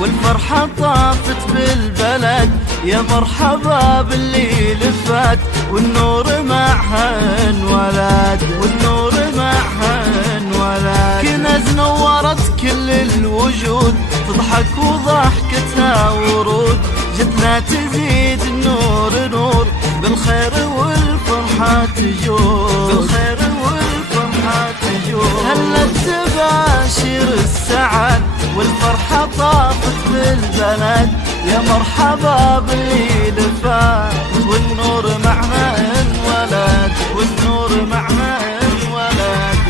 والفرحة طافت بالبلد. يا مرحبا باللي لفت والنور معها انولد، والنور معها انولد. كنز نورت كل الوجود، تضحك وضحكتها ورود. جتنا تزيد النور نور، بالخير والفرحة تجود، بالخير والفرحة تجود. هلت تباشر السعد والفرحة طافت بالبلد. يا مرحبا باللي لفت والنور معنا انولد، والنور معنا انولد.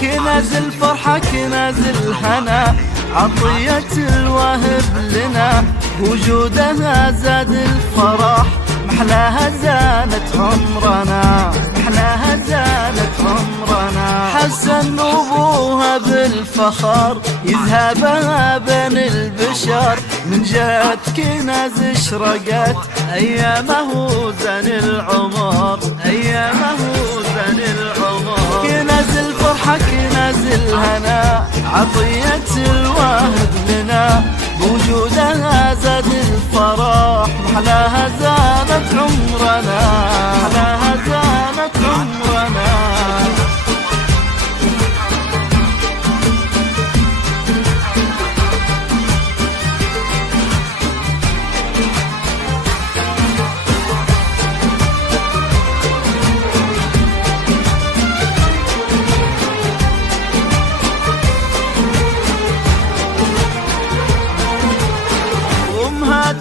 كنز الفرحة كنز الهنا، عطية الوهب لنا. وجودها زاد الفرح، محلاها زانت عمرنا، محلاها زانت عمرنا. حسن ابوها بالفخر، يذهبها بين البشر. من جهة كنز اشرقت ايامه زان العمر، ايامه زان العمر. كنز الفرحة كنز الهنا، عطية الوهب لنا. بوجودها زاد الفرح، محلاها زانت عمرنا، محلاها زانت عمرنا.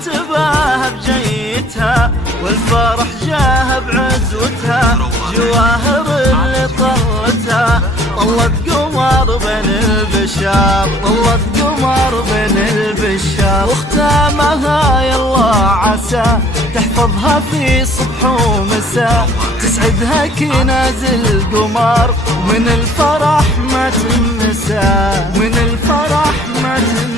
تباها بجيتها والفرح جاها بعزوتها. جواهر اللي طلتها، طلت قمر بين البشر، طلت قمر بين البشر. واختامها يلا عسى تحفظها في صبح ومساء. تسعدها كناز القمر، من الفرح ما تنسى، من الفرح ما تنسى.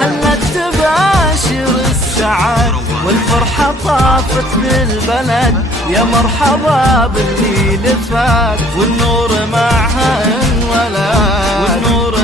هلت تباشر السعد والفرحة طافت بالبلد. يا مرحبا باللي لفت والنور معها انولد، والنور